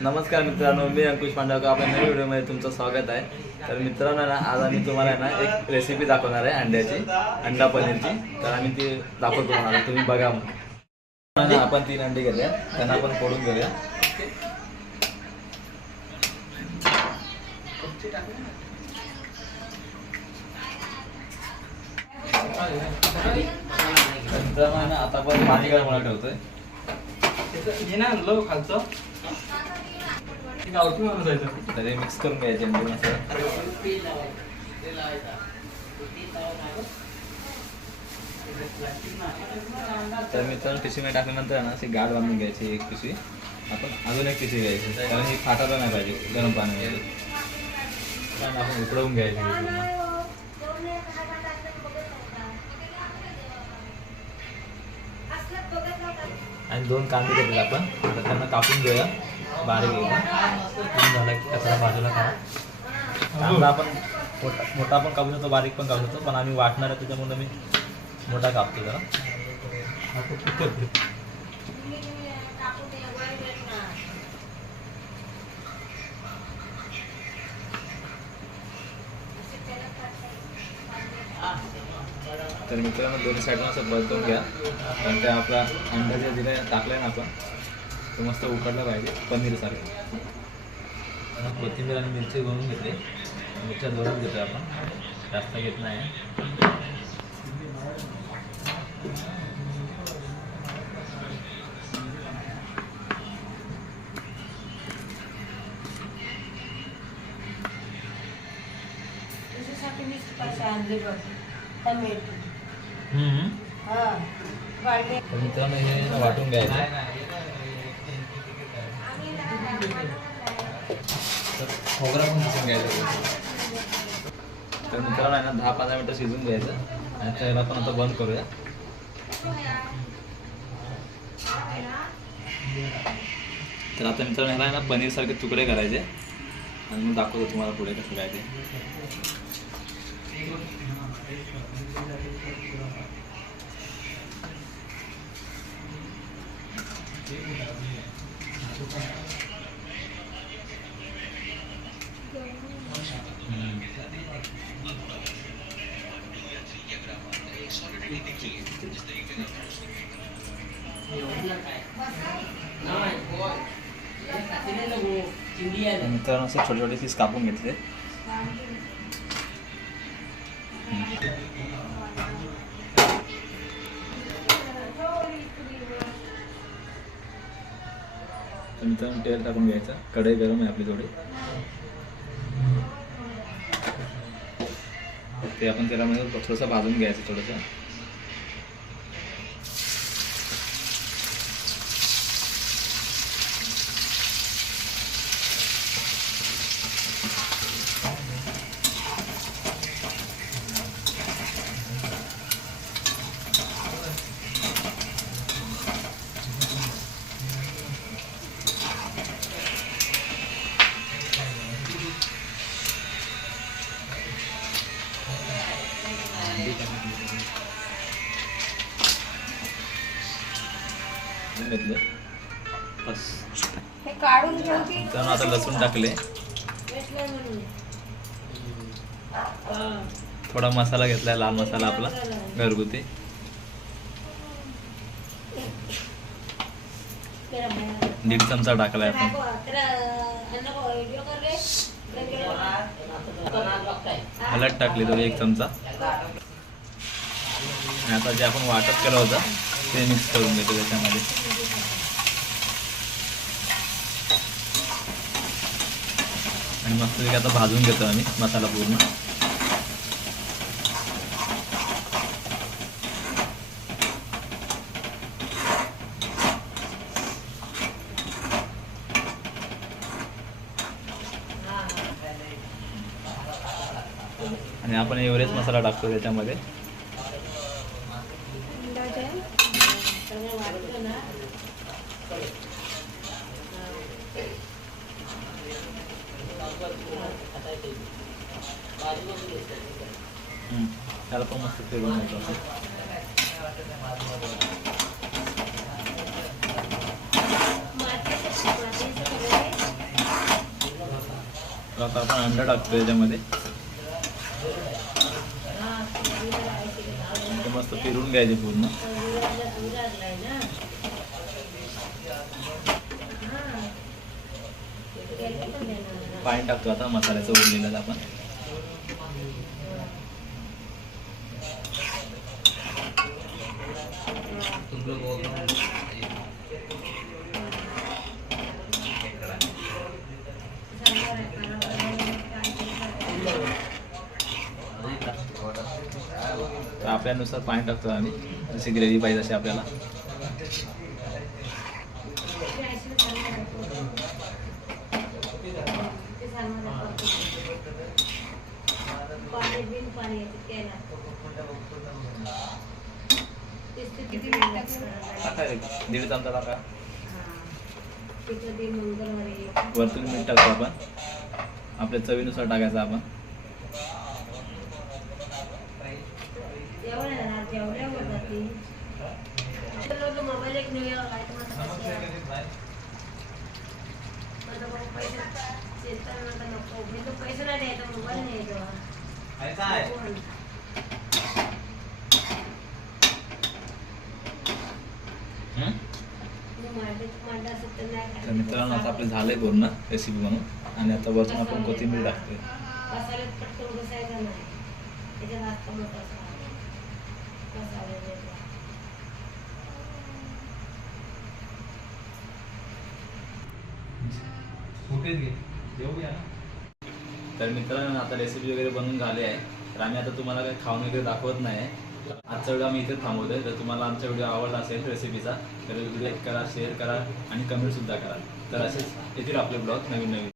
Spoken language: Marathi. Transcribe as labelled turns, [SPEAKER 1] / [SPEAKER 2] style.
[SPEAKER 1] नमस्कार मित्रांनो मी अंकुश पांडवकर. आपल्या नवीन व्हिडिओमध्ये तुमचं स्वागत आहे. तर मित्रांनो ना आज आम्ही तुम्हाला ना एक रेसिपी दाखवणार आहे अंड्याची अंडा पनीरची. तर आम्ही ती दाखवतो तुम्हाला तुम्ही बघा मग. आपण तीन अंडी घेऊया त्यांना आपण फोडून घेऊया मित्रांनो ना आता आपण पाणी गरम ठेवतोय.
[SPEAKER 2] हे ना लो खालचं. ते गावठी माणूस आहे तो.
[SPEAKER 1] मिक्स करून घ्यायचे म्हणजे अंडी तर मित्रांनो पिशवी टाकल्यानंतर आहे ना अशी गाठ बांधून घ्यायची एक पिशवी. आपण अजून एक पिशवी घ्यायची. कारण ही फाटायला नाही पाहिजे गरम पाण्यामध्ये. कारण आपण उकडवून घ्यायची. आणि दोन कांदे घेतले आपण. आता त्यांना कापून घेऊया. बारीक एकदम झाला की कचरा बाजूला करा. कांदा आपण मोठा मोठा पण कापू शकतो बारीक पण कापू शकतो पण आम्ही वाटणार आहे त्याच्यामुळे मी मोठा कापतो जरा. तर मित्रांनो दोन्ही साईडनं असं परतून घ्या. कारण ते आपला अंडा जे दिलं टाकलं ना आपण ते मस्त उकडलं पाहिजे पनीरसारखं आता कोथिंबीर आणि मिरची बनवून घेतली. मिरच्या दोनच घेतो आपण. जास्त घेत नाही.
[SPEAKER 3] टमेटो
[SPEAKER 1] मित्रांनो हे वाटून घ्यायचं. तर खोबरा पण शिजून घ्यायचं. तर मित्रांनो आहे ना दहा पंधरा मिनटं शिजून घ्यायचं. आणि त्याला पण आता बंद करूया. तर आता मित्रांनो ह्याला आहे ना पनीरसारखे तुकडे करायचे. आणि मग दाखवतो तुम्हाला पुढे कसं काय ते. तर असं छोटे छोटे पीस कापून घेतले. चमचा तेल टाकून घ्यायचं. कढई गरम आहे आपली थोडी. ते आपण तेलामध्ये म्हणजे थोडंसं भाजून घ्यायचं थोडंसं. घेतले
[SPEAKER 3] हे
[SPEAKER 1] मित्रांनो आता लसूण टाकले. थोडा मसाला घेतलाय लाल मसाला आपला घरगुती. दीड चमचा टाकलाय आपण. हळद टाकली थोडी एक चमचा. आणि आता जे आपण वाटप केलं होतं ते मिक्स करून घेतो त्याच्यामध्ये. आणि मस्त आता भाजून घेतो आम्ही मसाला पूर्ण. आणि आपण एव्हरेज मसाला टाकतो त्याच्यामध्ये. त्याला पण मस्त फिरवून घेतो आता आपण अंडा टाकतो याच्यामध्ये
[SPEAKER 3] आहे ते
[SPEAKER 1] मस्त फिरून घ्यायचे पूर्ण
[SPEAKER 3] पाणी
[SPEAKER 1] टाकतो आता मसाल्याचं उरलेलं आपण
[SPEAKER 3] सांगा रे, मला काय करायचं.
[SPEAKER 1] तर आपल्यानुसार पाणी टाकतो आम्ही. जशी ग्रेव्ही पाहिजे अशी आपल्याला.
[SPEAKER 3] पाणी
[SPEAKER 1] टाका दीड चमचा टाका वरतून मीठ टाकतो आपण. आपल्या चवीनुसार टाकायचं आपण.
[SPEAKER 3] मोबाईल एक नेऊया काय तुम्हाला माझा भाऊ पैसे शेतात म्हणता नको मी तो पैसे नाही द्यायचा मोबाईल नाही द्यावा
[SPEAKER 1] हं?
[SPEAKER 3] मांडा असं तर
[SPEAKER 1] मित्रांनो आता आपलं झालंय पूर्ण रेसिपी म्हणून आणि आता वरतून आपण कोथिंबीर टाकतोय. तर मित्रांनो आता रेसिपी वगैरे बनवून झाली आहे. तर आम्ही आता तुम्हाला काही खाऊन वगैरे दाखवत नाही आजचा व्हिडिओ आम्ही इथे थांबवतोय. तर तुम्हाला आमचा व्हिडिओ आवडला असेल रेसिपीचा तर लाईक करा शेअर करा आणि कमेंट सुद्धा करा. तर असेच येतील आपले ब्लॉग नवीन नवीन